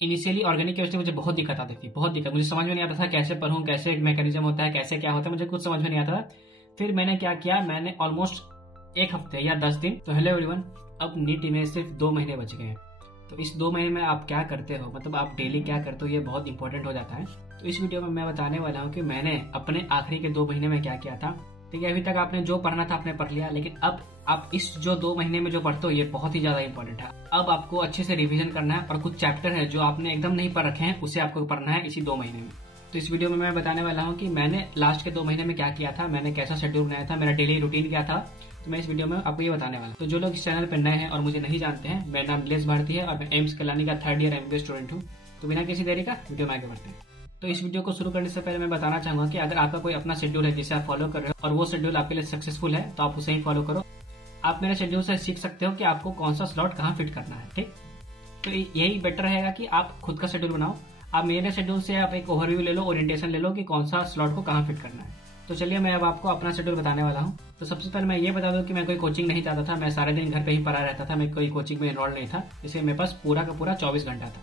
Initially organic chemistry मुझे बहुत दिक्कत आती थी, बहुत दिक्कत, मुझे समझ में नहीं आता था कैसे पढ़ूं, कैसे मैकेनिज्म होता है, कैसे क्या होता है, मुझे कुछ समझ में नहीं आता था। फिर मैंने क्या किया, मैंने ऑलमोस्ट 1 हफ्ते या 10 दिन। तो हेलो एवरीवन, अब नीट में सिर्फ 2 महीने बच गए हैं। तो इस 2 महीने में आप क्या करते हो, मतलब आप डेली क्या करते हो, ये बहुत इंपॉर्टेंट हो जाता है। तो इस वीडियो में मैं बताने वाला हूँ कि मैंने अपने आखिरी के 2 महीने में क्या किया था। ठीक है, अभी तक आपने जो पढ़ना था आपने पढ़ लिया, लेकिन अब आप इस जो 2 महीने में जो पढ़ते हो ये बहुत ही ज्यादा इंपॉर्टेंट है। अब आपको अच्छे से रिवीजन करना है और कुछ चैप्टर है जो आपने एकदम नहीं पढ़ रखे हैं उसे आपको पढ़ना है इसी 2 महीने में। तो इस वीडियो में मैं बताने वाला हूँ कि मैंने लास्ट के 2 महीने में क्या किया था, मैंने कैसा शेड्यूल बनाया था, मेरा डेली रूटीन क्या था। तो मैं इस वीडियो में आपको ये बताने वाला हूँ। तो जो लोग इस चैनल पर नए हैं और मुझे नहीं जानते हैं, मेरा नाम निलेश भारती है और मैं एम्स कल्याणी का 3rd ईयर MBA स्टूडेंट हूँ। तो बिना किसी देरी का वीडियो में आगे बढ़ते हैं। तो इस वीडियो को शुरू करने से पहले मैं बताना चाहूंगा कि अगर आपका कोई अपना शेड्यूल है जिसे आप फॉलो कर रहे हो और वो शेड्यूल आपके लिए सक्सेसफुल है तो आप उसे ही फॉलो करो। आप मेरे शेड्यूल से सीख सकते हो कि आपको कौन सा स्लॉट कहाँ फिट करना है। ठीक, तो यही बेटर रहेगा कि आप खुद का शेड्यूल बनाओ। आप मेरे शेड्यूल से आप एक ओवरव्यू ले लो, ओरिएंटेशन ले लो कि कौन सा स्लॉट को कहाँ फिट करना है। तो चलिए मैं अब आपको अपना शेड्यूल बताने वाला हूँ। तो सबसे पहले मैं ये बता दूं कि मैं कोई कोचिंग नहीं जाता था, मैं सारे दिन घर पे ही पढ़ा रहता था, मैं कोई कोचिंग में इन्वॉल्व नहीं था, इसलिए मेरे पास पूरा का पूरा 24 घंटा था।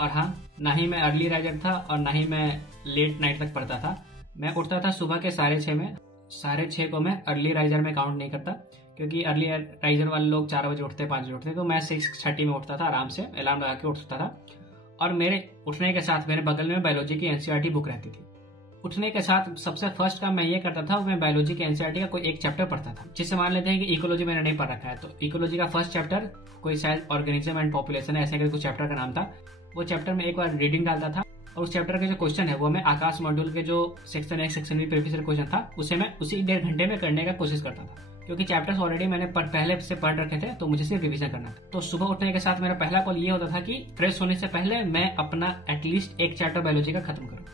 और हाँ, ना ही मैं अर्ली राइजर था और ना ही मैं लेट नाइट तक पढ़ता था। मैं उठता था सुबह के 6:30 में। 6:30 को मैं अर्ली राइजर में काउंट नहीं करता, क्योंकि अर्ली राइजर वाले लोग 4 बजे उठते, 5 बजे उठते, तो मैं 6:30 में उठता था, आराम से अलार्म लगा के उठता था। और मेरे उठने के साथ मेरे बगल में बायोलॉजी की NCERT बुक रहती थी। उठने के साथ सबसे फर्स्ट काम मैं ये करता था, मैं बायोलॉजी के NCERT का कोई एक चैप्टर पढ़ता था। जिससे मान लेते हैं कि इकोलॉजी मैंने नहीं पढ़ रखा है, तो इकोलॉजी का फर्स्ट चैप्टर कोई शायद ऑर्गेनिज्म एंड पॉपुलेशन है, ऐसे करके कुछ चैप्टर का नाम था। वो चैप्टर में एक बार रीडिंग डालता था और उस चैप्टर के जो क्वेश्चन है वो मैं आकाश मॉड्यूल के जो section 1 section B previous question था उसे मैं उसी 1.5 घंटे में करने का कोशिश करता था, क्योंकि चैप्टर्स ऑलरेडी मैंने पहले से पढ़ रखे थे, तो मुझे सिर्फ रिवीजन करना था। तो सुबह उठने के साथ मेरा पहला कॉल ये होता था कि फ्रेश होने से पहले मैं अपना एटलीस्ट एक चैप्टर बायोलॉजी का खत्म करूँ।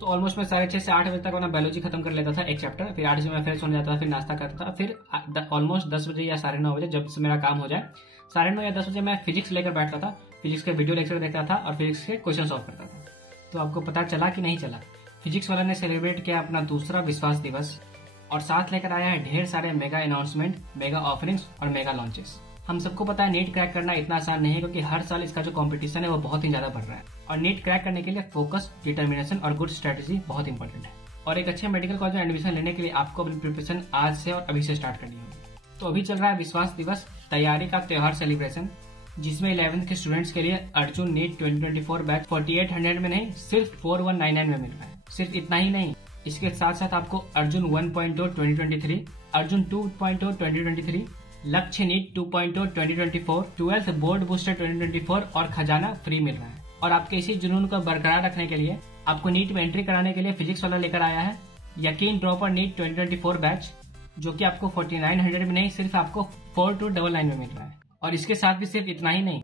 तो ऑलमोस्ट मैं 6:30 से 8 बजे तक अपना बायोलॉजी खत्म कर लेता था एक चैप्टर। फिर 8 बजे मैं फ्रेश होने जाता था, फिर नाश्ता करता था। फिर ऑलमोस्ट 10 बजे या 9:30 बजे जब से मेरा काम हो जाए, 9:30 या 10 बजे मैं फिजिक्स लेकर बैठता था, फिजिक्स के वीडियो लेक्चर देखता था और फिजिक्स के क्वेश्चन सॉल्व करता था। तो आपको पता चला कि नहीं चला, फिजिक्स वाला ने सेलिब्रेट किया अपना दूसरा विश्वास दिवस और साथ लेकर आया है ढेर सारे मेगा अनाउंसमेंट, मेगा ऑफरिंग्स और मेगा लॉन्चेस। हम सबको पता है नीट क्रैक करना इतना आसान नहीं है, क्योंकि हर साल इसका जो कंपटीशन है वो बहुत ही ज्यादा बढ़ रहा है। और नीट क्रैक करने के लिए फोकस, डिटर्मिनेशन और गुड स्ट्रेटेजी बहुत इंपॉर्टेंट है। और एक अच्छे मेडिकल कॉलेज में एडमिशन लेने के लिए आपको अपनी प्रिपरेशन आज से और अभी से स्टार्ट करनी होगी। तो अभी चल रहा है विश्वास दिवस, तैयारी का त्योहार सेलिब्रेशन, जिसमें 11th के स्टूडेंट्स के लिए अर्जुन नीट 2024 बैच 4800 में नहीं सिर्फ 4199 में मिल रहा है। सिर्फ इतना ही नहीं, इसके साथ साथ आपको अर्जुन 1.0 2023, अर्जुन 2.0 2023, लक्ष्य नीट 2.0 2024, 12th बोर्ड बूस्टर 2024 और खजाना फ्री मिल रहा है। और आपके इसी जुनून को बरकरार रखने के लिए आपको नीट में एंट्री कराने के लिए फिजिक्स वाला लेकर आया है यकीन ड्रॉपर नीट 2024 बैच, जो कि आपको 4900 में नहीं सिर्फ आपको 4299 में मिल रहा है। और इसके साथ भी सिर्फ इतना ही नहीं,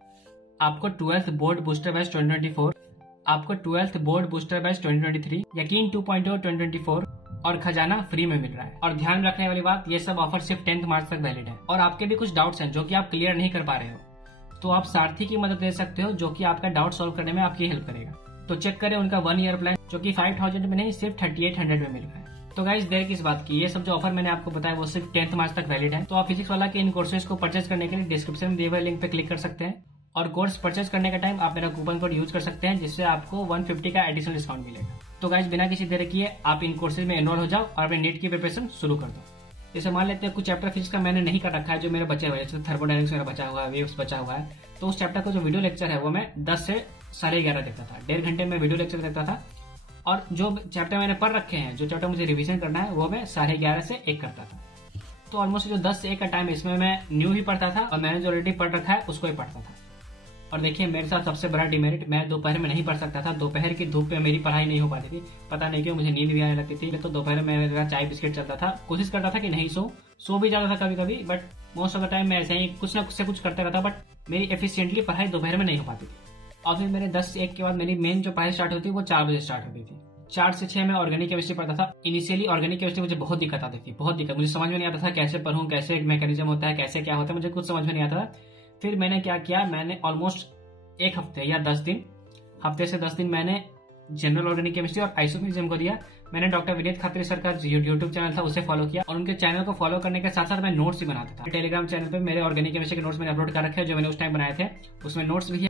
आपको 12th बोर्ड बूस्टर बैच 2024, आपको 12th बोर्ड बूस्टर बैच 2023, यकीन 2.0 2024 और खजाना फ्री में मिल रहा है। और ध्यान रखने वाली बात, ये सब ऑफर सिर्फ 10th मार्च तक वैलिड है। और आपके भी कुछ डाउट्स हैं जो कि आप क्लियर नहीं कर पा रहे हो, तो आप सारथी की मदद ले सकते हो, जो कि आपका डाउट सॉल्व करने में आपकी हेल्प करेगा। तो चेक करें उनका 1 ईयर प्लान, जो कि 5000 में नहीं सिर्फ 3800 में मिल रहा है। तो गाइस देर किस बात की, ये सब जो ऑफर मैंने आपको बताया वो सिर्फ 10th मार्च तक वैलिड है। तो आप फिजिक्स वाला के इन कोर्सेज को परचेज करने के लिए डिस्क्रिप्शन में दिए हुए लिंक पे क्लिक कर सकते हैं और कोर्स परचेज करने का टाइम आप मेरा कूपन कोड यूज कर सकते हैं, जिससे आपको 150 का एडिशनल डिस्काउंट मिलेगा। तो गाइस बिना किसी देर किए आप इन कोर्सेज में एनरोल हो जाओ और अपने नीट की प्रिपरेशन शुरू कर दो। जैसे मान लेते हैं कुछ चैप्टर फिजिक्स का मैंने नहीं कर रखा है जो मेरे बचे हुए, जैसे थर्मोडायनेमिक्स मेरा बचा हुआ है, वेव्स बचा हुआ है, तो उस चैप्टर का जो वीडियो लेक्चर है वो मैं 10 से 11:30 देखता था। 1.5 घंटे में वीडियो लेक्चर देखता था। और जो चैप्टर मैंने पढ़ रखे हैं, जो चैप्टर मुझे रिवीजन करना है, वो मैं 11:30 से 1 करता था। तो ऑलमोस्ट जो 10 से 1 का टाइम इसमें मैं न्यू ही पढ़ता था और मैंने जो ऑलरेडी पढ़ रखा है उसको ही पढ़ता था। और देखिए मेरे साथ सबसे बड़ा डिमेरिट, मैं दोपहर में नहीं पढ़ सकता था। दोपहर की धूप पे मेरी पढ़ाई नहीं हो पाती थी, पता नहीं क्यों मुझे नींद भी आने लगती थी। तो दोपहर में मेरा चाय बिस्किट चलता था, कोशिश करता था कि नहीं सो भी जाता था कभी कभी, but most of the time मैं ऐसे ही कुछ ना कुछ से कुछ करता रहता, बट मेरी एफिशिएंटली पढ़ाई दोपहर में नहीं हो पाती थी। और फिर मेरे 10 से 1 के बाद मेरी मेन जो पढ़ाई स्टार्ट होती है वो 4 बजे स्टार्ट होती थी। 4 से 6 में ऑर्गेनिक केमिस्ट्री पढ़ता था। इनिशियली ऑर्गेनिक केमिस्ट्री मुझे बहुत दिक्कत आती थी, बहुत दिक्कत, मुझे समझ में नहीं आता था कैसे पढ़ूं, कैसे मैकेनिज्म होता है, कैसे क्या होता है, मुझे कुछ समझ में नहीं आता था। फिर मैंने क्या किया, मैंने ऑलमोस्ट 1 हफ्ते या 10 दिन, हफ्ते से 10 दिन मैंने जनरल ऑर्गेनिक केमिस्ट्री और आइसोमेरिज्म को दिया। मैंने डॉक्टर विनीत खत्री सर का यूट्यूब चैनल था उसे फॉलो किया और उनके चैनल को फॉलो करने के साथ साथ मैं नोट्स भी बनाता था। टेलीग्राम चैनल पे मेरे ऑर्गेनिक केमिस्ट्री के नोट्स मैंने अपलोड कर रखे हैं जो मैंने उस टाइम बनाए थे, उसमें नोट्स भी है।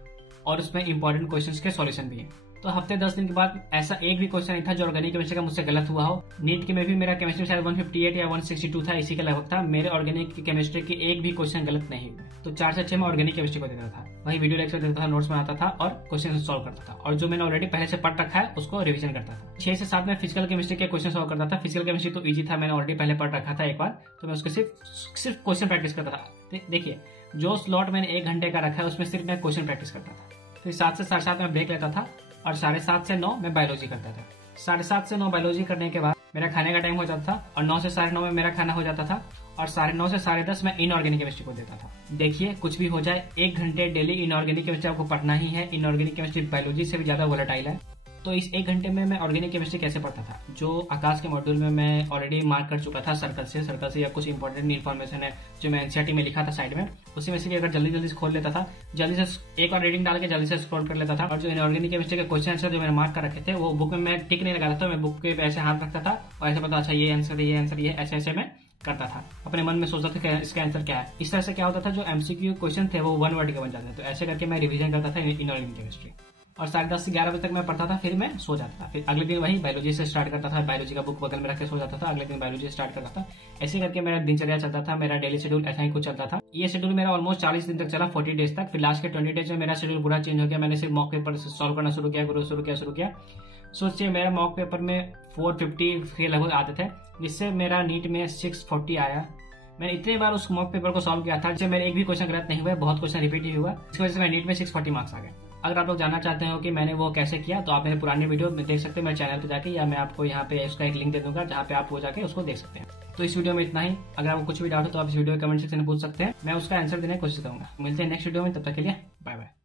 और उसमें इंपॉर्टेंट क्वेश्चंस के सॉल्यूशन भी है। तो हफ्ते 10 दिन के बाद ऐसा एक भी क्वेश्चन नहीं था जो ऑर्गेनिक केमिस्ट्री का मुझसे गलत हुआ हो। नीट के में भी मेरा केमिस्ट्री शायद 158 या 162 था, इसी के लगभग था। मेरे ऑर्गेनिक केमिस्ट्री की एक भी क्वेश्चन गलत नहीं हुए। तो 4 से 6 मैं ऑर्गेनिक केमिस्ट्री को देता था, वही वीडियो लेक्चर देता था, नोट्स बनाता था और क्वेश्चन सॉल्व करता था। और जो मैंने ऑलरेडी पहले से पढ़ रखा है उसको रिविजन करता था। 6 से 7 में फिजिकल केमिस्ट्री के क्वेश्चन सॉल्व करता था। फिजिकल केमिस्ट्री तो ईजी था, मैंने ऑलरेडी पहले पढ़ रखा था एक बार, तो मैं उसके सिर्फ क्वेश्चन प्रैक्टिस करता था। देखिए, जो स्लॉट मैंने 1 घंटे का रखा है उसमें सिर्फ मैं क्वेश्चन प्रैक्टिस करता था। फिर 7 से 7:30 में ब्रेक लेता था और 7:30 से 9 मैं बायोलॉजी करता था। 7:30 से 9 बायोलॉजी करने के बाद मेरा खाने का टाइम हो जाता था और 9 से 9:30 में मेरा खाना हो जाता था और 9:30 से 10:30 मैं इनऑर्गेनिक केमिस्ट्री को देता था। देखिए, कुछ भी हो जाए 1 घंटे डेली इनऑर्गेनिक केमिस्ट्री आपको पढ़ना ही है। इनऑर्गेनिक केमिस्ट्री बायोलॉजी से भी ज्यादा वोलेटाइल है। तो इस 1 घंटे में मैं ऑर्गेनिक केमिस्ट्री कैसे पढ़ता था, जो आकाश के मॉड्यूल में मैं ऑलरेडी मार्क कर चुका था सर्कल से या कुछ इंपॉर्टेंट इन्फॉर्मेशन है जो मैं एनसीईआरटी में लिखा था साइड में, उसी में से भी अगर जल्दी से खोल लेता था, जल्दी से एक बार रीडिंग डाल के जल्दी से स्क्रॉल कर लेता था। और जो इनऑर्गेनिक केमिस्ट्री के क्वेश्चन आंसर जो मैंने मार्क कर रखे थे वो बुक में मैं टिक नहीं लगाता था, मैं बुक के ऐसे हाथ रखता था और ऐसे पता अच्छा ये आंसर ये ऐसे मैं करता था। अपने मन में सोचता था कि इसका आंसर क्या है। इस तरह से क्या होता था, जो एमसीक्यू क्वेश्चन थे वो 1 वर्ड के बन जाते थे। तो ऐसे करके मैं रिवीजन करता था इनऑर्गेनिक केमिस्ट्री और 10:30 से 11 बजे तक मैं पढ़ता था, फिर मैं सो जाता था। फिर अगले दिन वही बायोलॉजी से स्टार्ट करता था, बायोलॉजी का बुक बगल में रख के सो जाता था, अगले दिन बायोलॉजी स्टार्ट करता था। ऐसे करके मेरा दिनचर्या चलता था, मेरा डेली शेड्यूल ऐसा ही कुछ चलता था। ये शेड्यूल मेरा ऑलमोस्ट 40 दिन तक चला, 40 डेज तक। फिर लास्ट के 20 डेज में मेरा शेड्यूल पूरा चेंज हो गया। मैंने सिर्फ मॉक पेपर सॉल्व करना शुरू किया। सोचिए, मेरा मॉक पेपर में 450 के लगभग आते थे, जिससे मेरा नीट में 640 आया। मैंने इतने बार उस मॉक पेपर को सॉल्व किया था जिससे मेरे एक भी क्वेश्चन गलत नहीं हुआ, बहुत क्वेश्चन रिपीट ही हुआ। इसकी वजह से मैं नीट में 640 मार्क्स आ गए। अगर आप लोग जानना चाहते हो कि मैंने वो कैसे किया तो आप मेरे पुराने वीडियो में देख सकते हैं, मेरे चैनल पे जाके, या मैं आपको यहाँ पे उसका एक लिंक दे दूंगा जहाँ पे आप वो जाके उसको देख सकते हैं। तो इस वीडियो में इतना ही। अगर आपको कुछ भी डाउट हो तो आप इस वीडियो के कमेंट सेक्शन में पूछ सकते हैं, मैं उसका आंसर देने की कोशिश करूंगा। मिलते हैं नेक्स्ट वीडियो में, तब तक के लिए बाय बाय।